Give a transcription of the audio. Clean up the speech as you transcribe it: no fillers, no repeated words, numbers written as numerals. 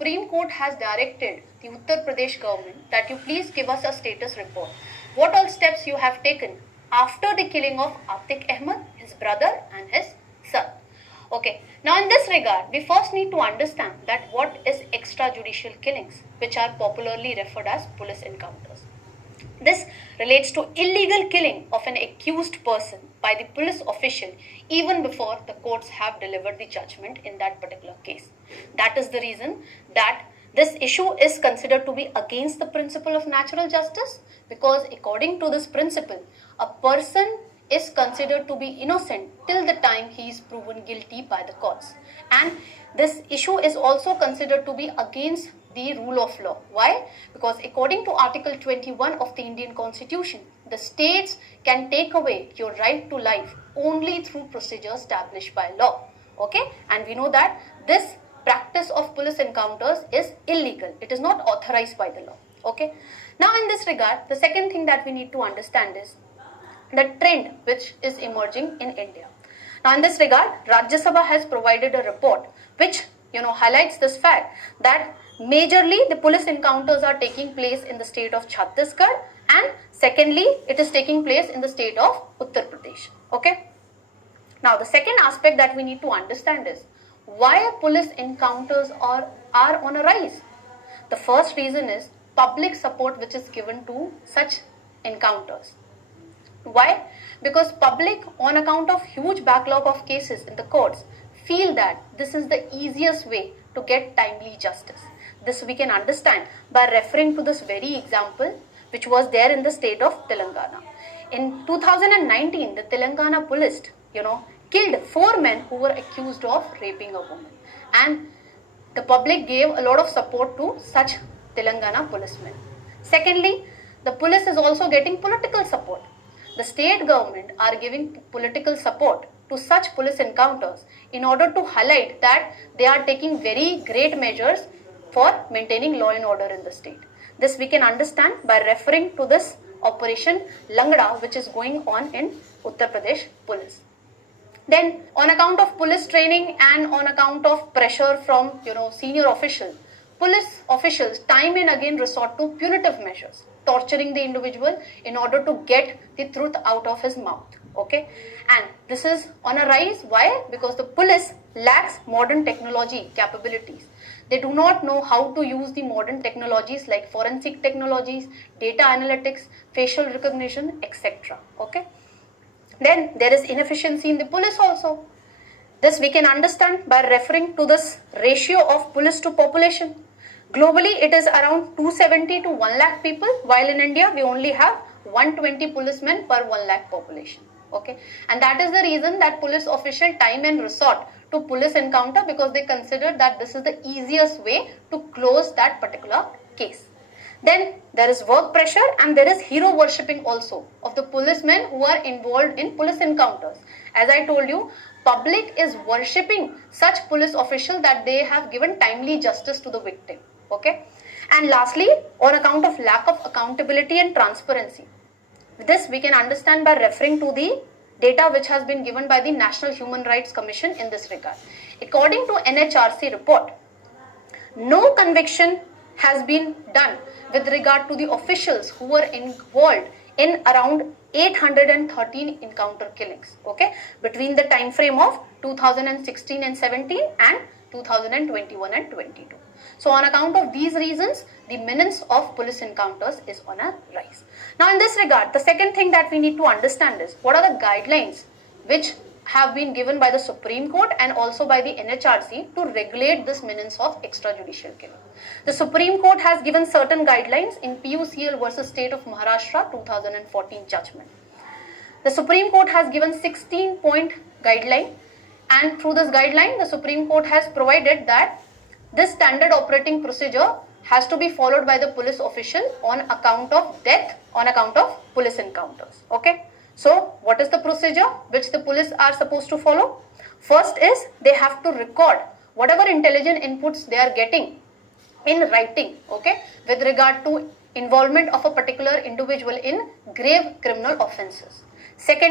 Supreme Court has directed the Uttar Pradesh government that you please give us a status report. What all steps you have taken after the killing of Atiq Ahmed, his brother and his son. Okay, now in this regard, we first need to understand that what is extrajudicial killings, which are popularly referred as police encounters. This relates to illegal killing of an accused person by the police official even before the courts have delivered the judgment in that particular case. That is the reason that this issue is considered to be against the principle of natural justice, because according to this principle, a person is considered to be innocent till the time he is proven guilty by the courts. And this issue is also considered to be against the rule of law. Why? Because according to Article 21 of the Indian Constitution, the states can take away your right to life only through procedures established by law. Okay? And we know that this practice of police encounters is illegal. It is not authorized by the law. Okay? Now in this regard, the second thing that we need to understand is the trend which is emerging in India. Now in this regard, Rajya Sabha has provided a report which highlights this fact that majorly the police encounters are taking place in the state of Chhattisgarh, and secondly it is taking place in the state of Uttar Pradesh. Okay. Now the second aspect that we need to understand is why police encounters are on a rise. The first reason is public support which is given to such encounters. Why? Because public, on account of huge backlog of cases in the courts, feel that this is the easiest way to get timely justice. This we can understand by referring to this very example which was there in the state of Telangana. In 2019, the Telangana police, killed 4 men who were accused of raping a woman. And the public gave a lot of support to such Telangana policemen. Secondly, the police is also getting political support. The state government are giving political support to such police encounters in order to highlight that they are taking very great measures for maintaining law and order in the state. This we can understand by referring to this Operation Langda which is going on in Uttar Pradesh police. Then on account of police training and on account of pressure from senior officials, police officials time and again resort to punitive measures, torturing the individual in order to get the truth out of his mouth. Okay, and this is on a rise. Why? Because the police lacks modern technology capabilities. They do not know how to use the modern technologies like forensic technologies, data analytics, facial recognition, etc. Okay. Then there is inefficiency in the police also. This we can understand by referring to this ratio of police to population. Globally, it is around 270 to 1 lakh people, while in India, we only have 120 policemen per 1 lakh population. Okay, and that is the reason that police officials time and resort to police encounter, because they consider that this is the easiest way to close that particular case. Then there is work pressure and there is hero worshipping also of the policemen who are involved in police encounters. As I told you, public is worshipping such police officials that they have given timely justice to the victim. Okay, and lastly, on account of lack of accountability and transparency. This we can understand by referring to the data which has been given by the National Human Rights Commission in this regard. According to NHRC report, no conviction has been done with regard to the officials who were involved in around 813 encounter killings, okay, between the time frame of 2016 and 17 and 2021 and 22. So on account of these reasons, the menace of police encounters is on a rise. Now in this regard, the second thing that we need to understand is what are the guidelines which have been given by the Supreme Court and also by the NHRC to regulate this menace of extrajudicial killing. The Supreme Court has given certain guidelines in PUCL versus State of Maharashtra 2014 judgment. The Supreme Court has given 16-point guideline, and through this guideline, the Supreme Court has provided that this standard operating procedure has to be followed by the police official on account of death, on account of police encounters. Okay. So, what is the procedure which the police are supposed to follow? First is they have to record whatever intelligent inputs they are getting in writing, okay, with regard to involvement of a particular individual in grave criminal offences. Second,